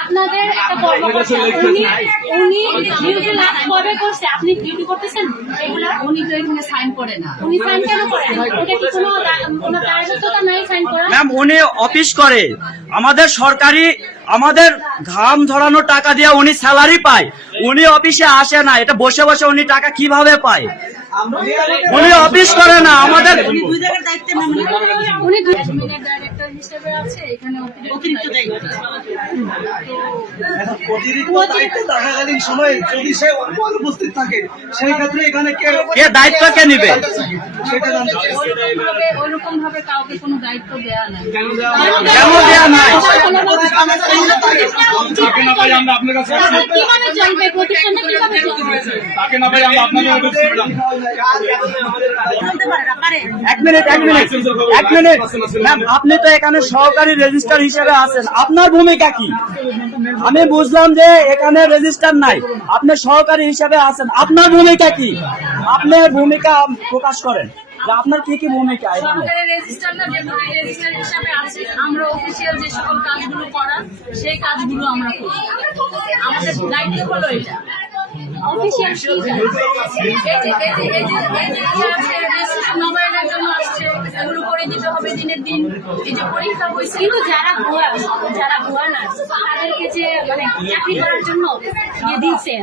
আপনাদের একটা কর্মকর্তা উনি ডিউটি লাস্ট কবে করছে? আপনি ডিউটি করতেছেন? উনি তো এখানে সাইন করে না। উনি সাইন কেন করেন? ওটা কি কোনো দায়বদ্ধতা নাই সাইন করা? ম্যাম উনি অফিস করে, আমাদের সরকারি আমাদের ঘাম ঝরানো টাকা দিয়ে উনি স্যালারি পায়, উনি অফিসে আসে না। এটা বসে বসে উনি টাকা কিভাবে পায়? উনি অফিস করে না আমাদের। উনি দুই জায়গার দায়িত্বে না, উনি অ্যাডমিনের ডাইরেক্টর হিসেবে আছে, এখানে অতিরিক্ত দায়িত্ব। অতিরিক্ত দায়িত্বে থাকাকালীন সময়ে যদি সে অনুপস্থিত থাকে সেই ক্ষেত্রে এখানে কে দায়িত্ব কে নিবে? সেটা জানতে চাই। ওইরকম ভাবে কাউকে কোনো দায়িত্ব দেয়া নাই। কেন দেয়া নাই? কিভাবে চলবে প্রতিষ্ঠানটা? কিভাবে চলবে? এক মিনিট ম্যাম, আপনি তো এখানে সহকারী রেজিস্ট্রার হিসেবে আছেন, আপনার ভূমিকা কি? আমি বুঝলাম যে এখানে রেজিস্টার নাই, আপনি সহকারী হিসেবে আছেন, আপনার ভূমিকা কি? আপনার ভূমিকা প্রকাশ করেন যে আপনার কি কি ভূমিকা এখানে। সরকারি রেজিস্টার না, ডেপুটি রেজিস্টার হিসাবে আছি আমরা। অফিসিয়াল যে সকল কাজগুলো করার সেই কাজগুলো আমরা করি। আমাদের দায়িত্ব হলো এটা। অফিসিয়াল নবায়নের জন্য আসছে, এগুলো করে দিতে হবে দিনের দিন। এই যে পরীক্ষা হয়েছে, কিন্তু যারা ভুয়া না তাদেরকে যে মানে চাকরি করার জন্য দিচ্ছে